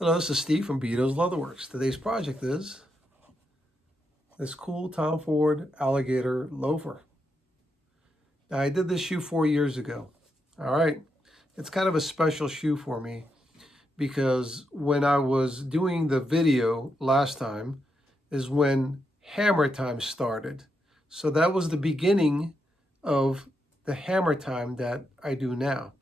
Hello, this is Steve from Bedo's Leatherworks. Today's project is this cool Tom Ford Alligator loafer. Now, I did this shoe 4 years ago. All right, it's kind of a special shoe for me because when I was doing the video last time is when hammer time started. So that was the beginning of the hammer time that I do now.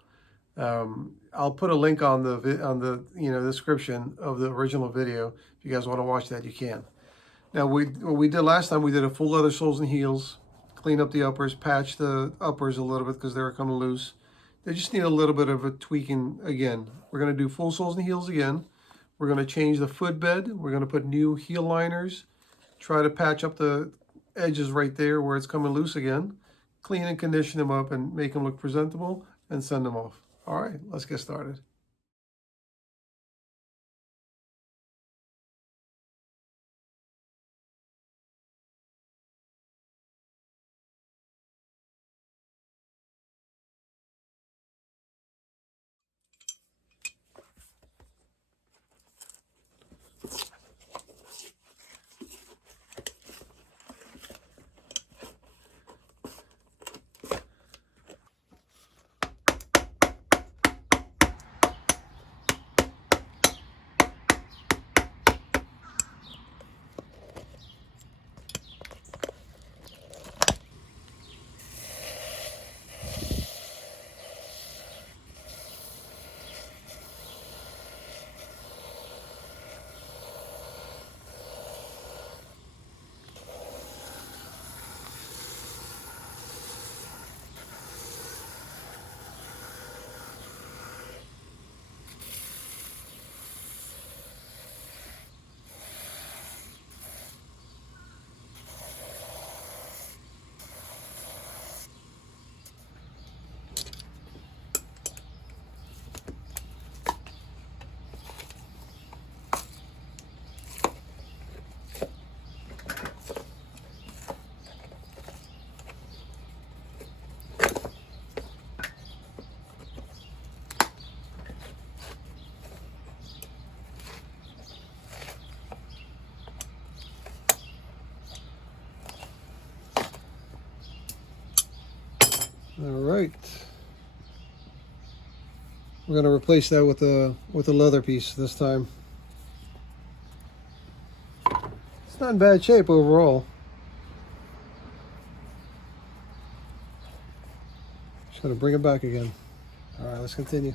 I'll put a link on the description of the original video. If you guys want to watch that, you can. Now what we did last time, we did a full leather soles and heels, clean up the uppers, patch the uppers a little bit because they were kind of loose. They just need a little bit of a tweaking again. We're going to do full soles and heels again. We're going to change the footbed. We're going to put new heel liners, try to patch up the edges right there where it's coming loose again, clean and condition them up and make them look presentable, and send them off. All right, let's get started. All right, we're going to replace that with a leather piece this time. It's not in bad shape overall. Just going to bring it back again. All right, let's continue.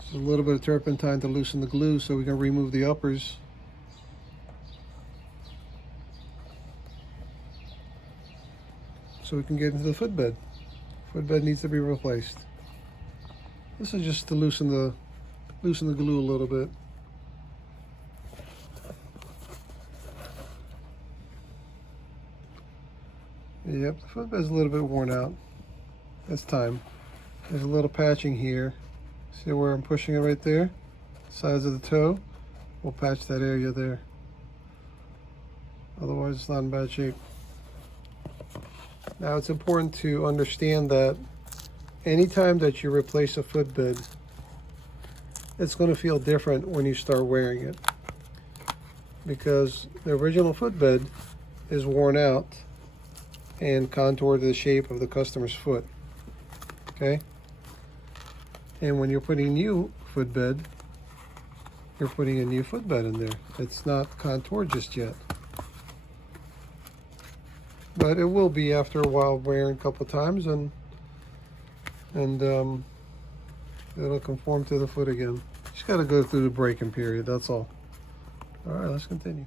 Just a little bit of turpentine to loosen the glue so we can remove the uppers. So we can get into the footbed. Footbed needs to be replaced. This is just to loosen the glue a little bit. Yep, the footbed's a little bit worn out. It's time. There's a little patching here. See where I'm pushing it right there? Sides of the toe. We'll patch that area there. Otherwise, it's not in bad shape. Now, it's important to understand that anytime that you replace a footbed, it's going to feel different when you start wearing it, because the original footbed is worn out and contoured to the shape of the customer's foot. Okay? And when you're putting new footbed, you're putting a new footbed in there. It's not contoured just yet. But it will be after a while wearing a couple times, and it'll conform to the foot again. Just got to go through the breaking period, that's all. All right, let's continue.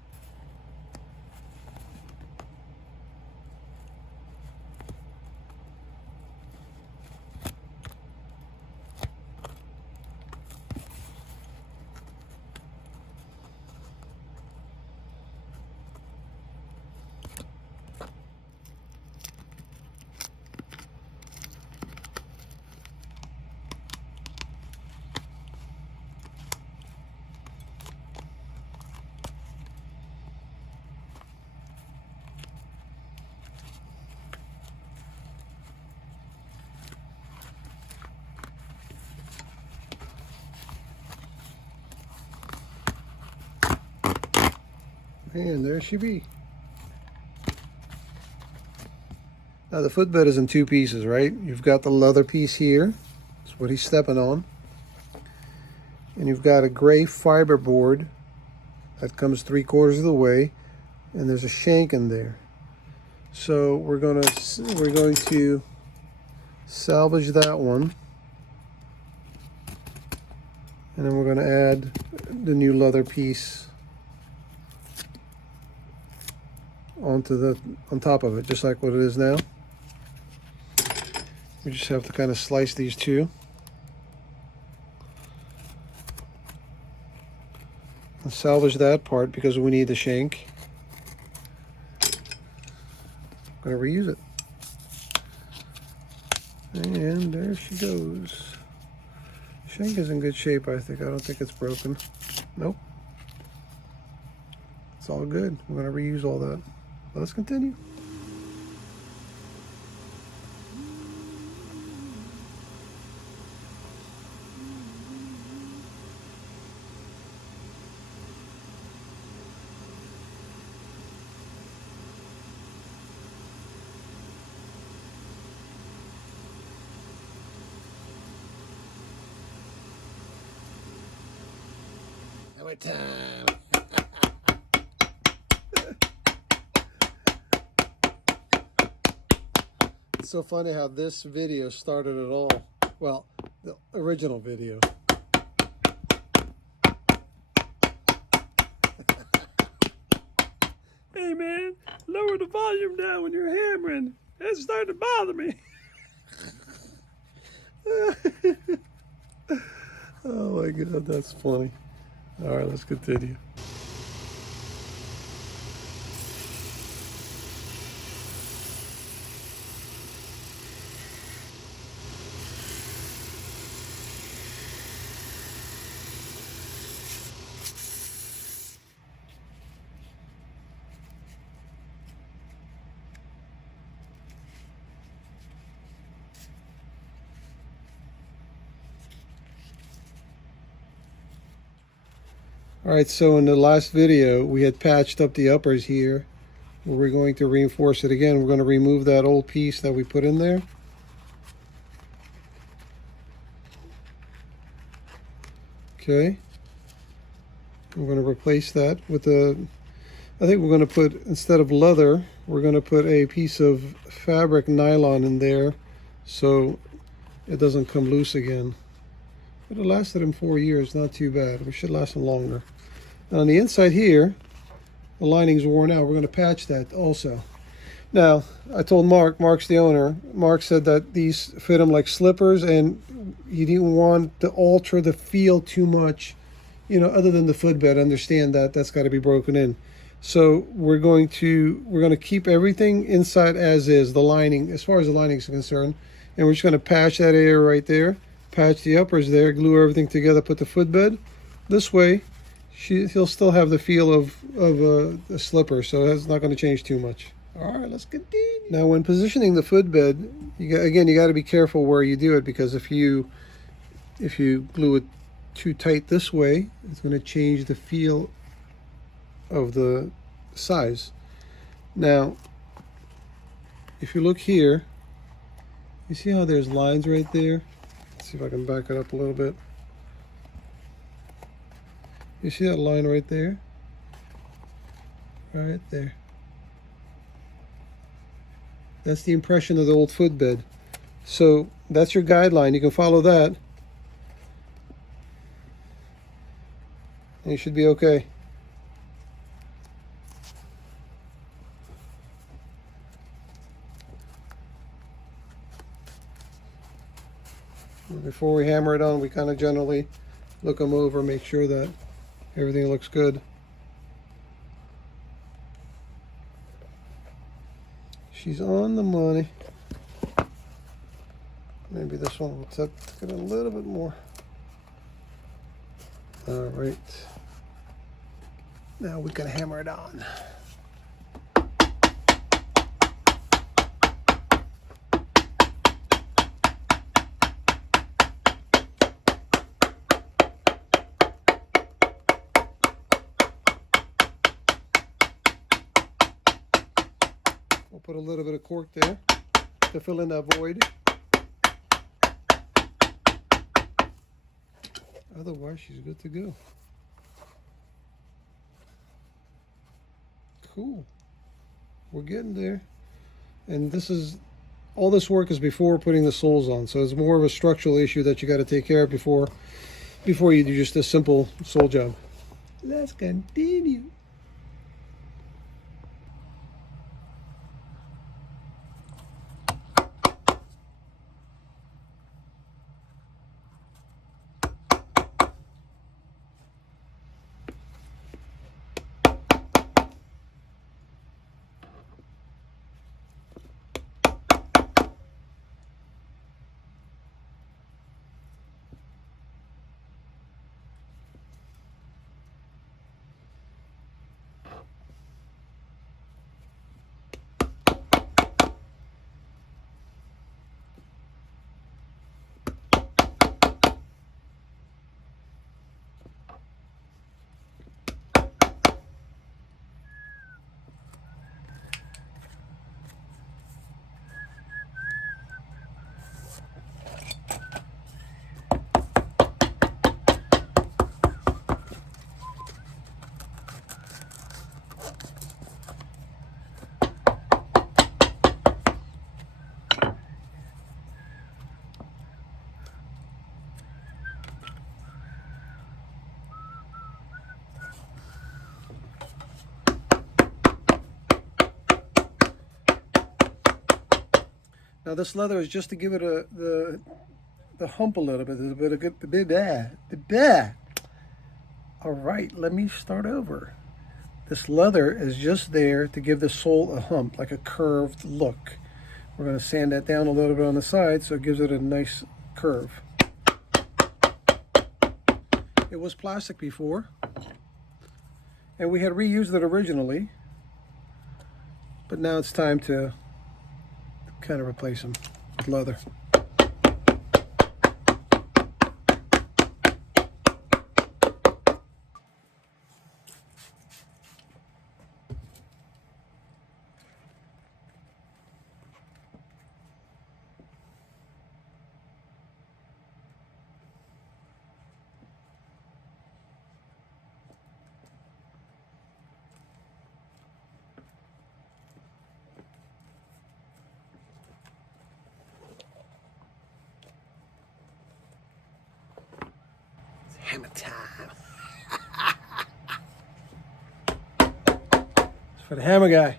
And there she be. Now the footbed is in two pieces, right? You've got the leather piece here. That's what he's stepping on. And you've got a gray fiber board that comes 3/4 of the way, and there's a shank in there. So we're going to salvage that one, and then we're going to add the new leather piece on top of it, just like what it is now. We just have to kind of slice these two. And salvage that part because we need the shank. I'm going to reuse it. And there she goes. Shank is in good shape, I think. I don't think it's broken. Nope. It's all good. We're going to reuse all that. Let's continue. Hammer time. It's so funny how this video started it all. Well, the original video. Hey man, lower the volume down when you're hammering. It's starting to bother me. Oh my God, that's funny. All right, let's continue. All right, so in the last video, we had patched up the uppers here. We're going to reinforce it again. We're going to remove that old piece that we put in there. Okay. We're going to replace that with I think we're going to put, instead of leather, we're going to put a piece of fabric nylon in there so it doesn't come loose again. But it lasted him 4 years, not too bad. We should last him longer. And on the inside here, the lining's worn out. We're going to patch that also. Now, I told Mark's the owner, Mark said that these fit him like slippers and he didn't want to alter the feel too much, you know, other than the footbed. Understand that that's got to be broken in. So we're going to keep everything inside as is, the lining, as far as the lining is concerned. And we're just going to patch that area right there, patch the uppers there, glue everything together, put the footbed. This way, he'll still have the feel of a slipper, so that's not going to change too much. All right, let's continue. Now, when positioning the footbed, you got to be careful where you do it, because if you glue it too tight this way, it's going to change the feel of the size. Now, if you look here, you see how there's lines right there? Let's see if I can back it up a little bit. You see that line right there? Right there. That's the impression of the old footbed. So that's your guideline. You can follow that, and you should be okay. Before we hammer it on, we kind of generally look them over, make sure that everything looks good. She's on the money. Maybe this one will take it a little bit more. All right. Now we can hammer it on. put a little bit of cork there to fill in that void. Otherwise, she's good to go. Cool. We're getting there. And this is, all this work is before putting the soles on. So it's more of a structural issue that you got to take care of before you do just a simple sole job. Let's continue. Now this leather is just to give it the hump a little bit of good. All right, let me start over. This leather is just there to give the sole a hump, like a curved look. We're going to sand that down a little bit on the side so it gives it a nice curve. It was plastic before, and we had reused it originally, but now it's time to kind of replace them with leather. Hammer time. It's for the hammer guy.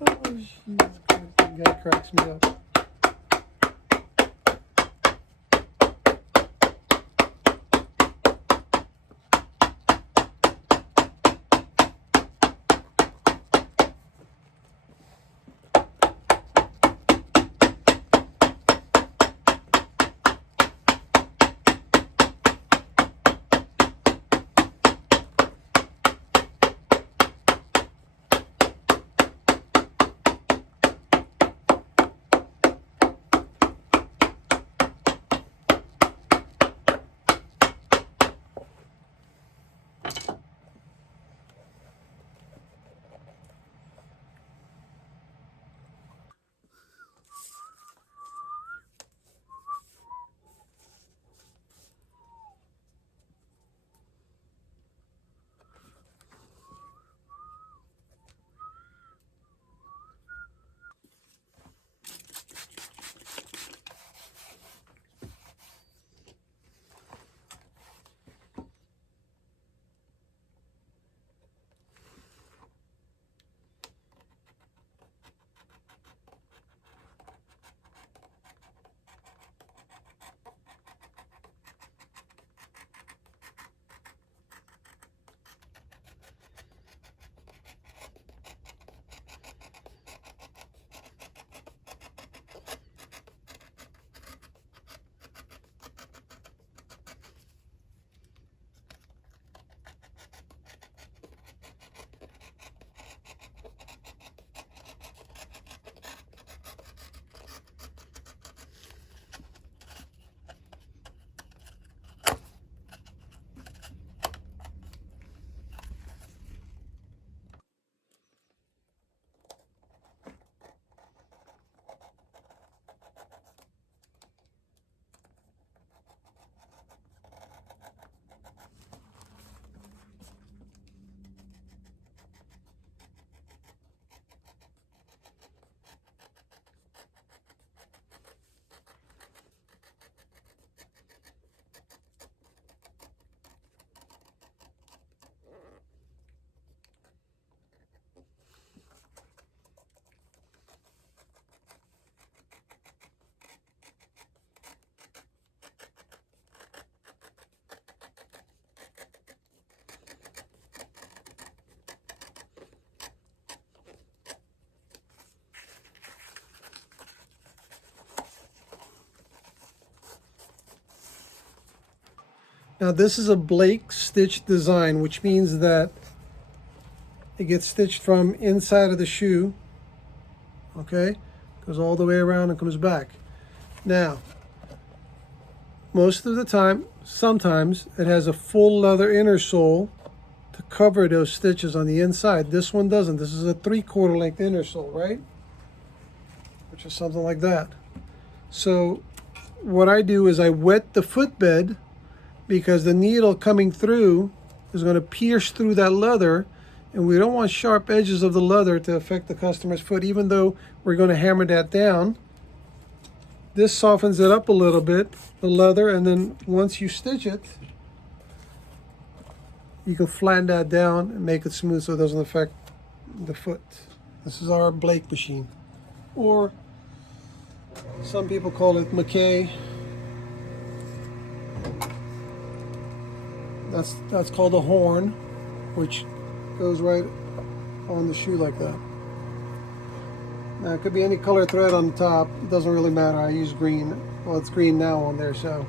Oh, Jesus Christ, the guy cracks me up. Now this is a Blake stitch design, which means that it gets stitched from inside of the shoe, okay? Goes all the way around and comes back. Now, most of the time, sometimes it has a full leather inner sole to cover those stitches on the inside. This one doesn't. This is a 3/4 length inner sole, right? Which is something like that. So what I do is I wet the footbed, because the needle coming through is going to pierce through that leather, and we don't want sharp edges of the leather to affect the customer's foot, even though we're going to hammer that down. This softens it up a little bit, the leather, and then once you stitch it, you can flatten that down and make it smooth so it doesn't affect the foot. This is our Blake machine, or some people call it McKay. That's called a horn, which goes right on the shoe like that. Now it could be any color thread on the top. It doesn't really matter. I use green. Well, it's green now on there, so.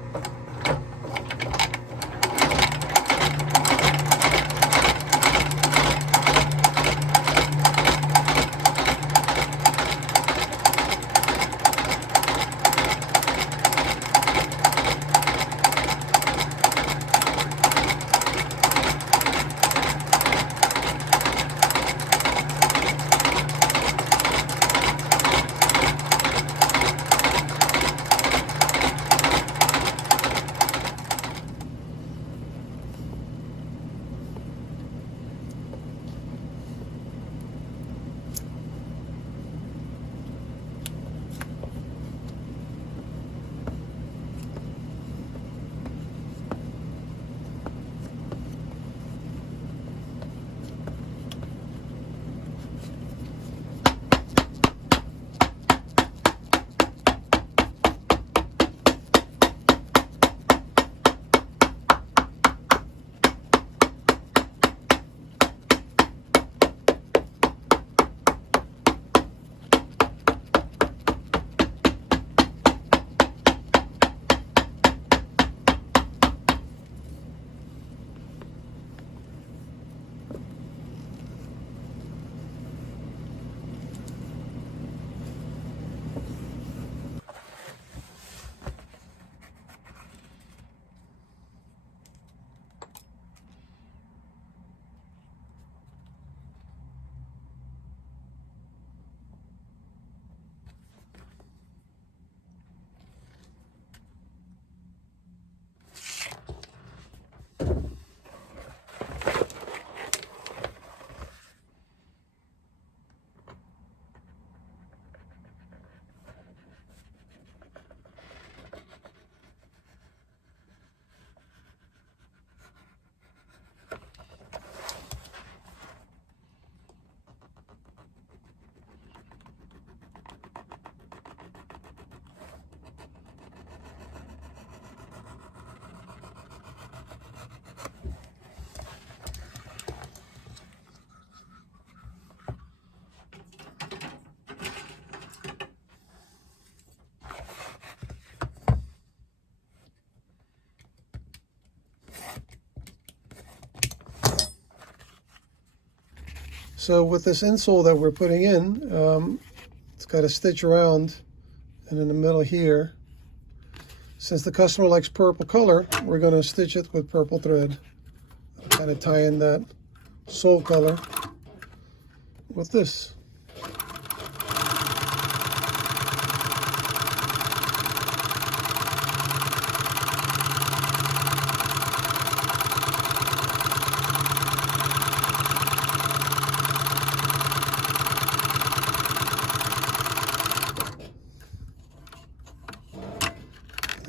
So with this insole that we're putting in, it's got a stitch around and in the middle here. Since the customer likes purple color, we're going to stitch it with purple thread. Kind of tie in that sole color with this.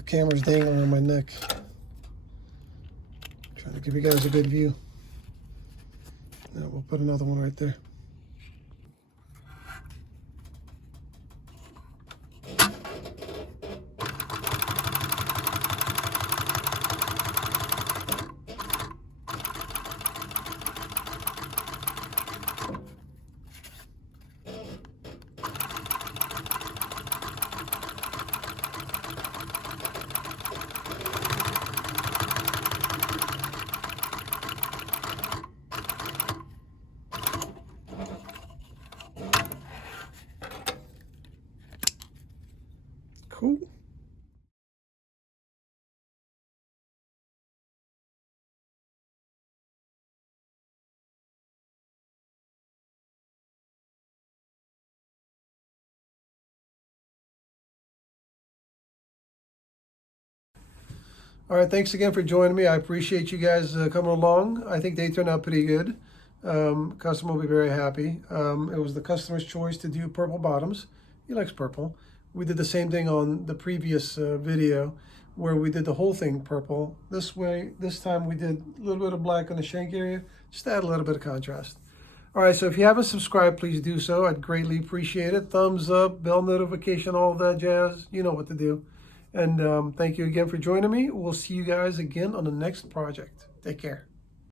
Camera's dangling on my neck. Trying to give you guys a good view. Now we'll put another one right there. Cool. All right, thanks again for joining me. I appreciate you guys coming along. I think they turned out pretty good. Customer will be very happy. It was the customer's choice to do purple bottoms. He likes purple. We did the same thing on the previous video where we did the whole thing purple. This time we did a little bit of black on the shank area, just to add a little bit of contrast. All right, so if you haven't subscribed, please do so. I'd greatly appreciate it. Thumbs up, bell notification, all that jazz. You know what to do. And thank you again for joining me. We'll see you guys again on the next project. Take care.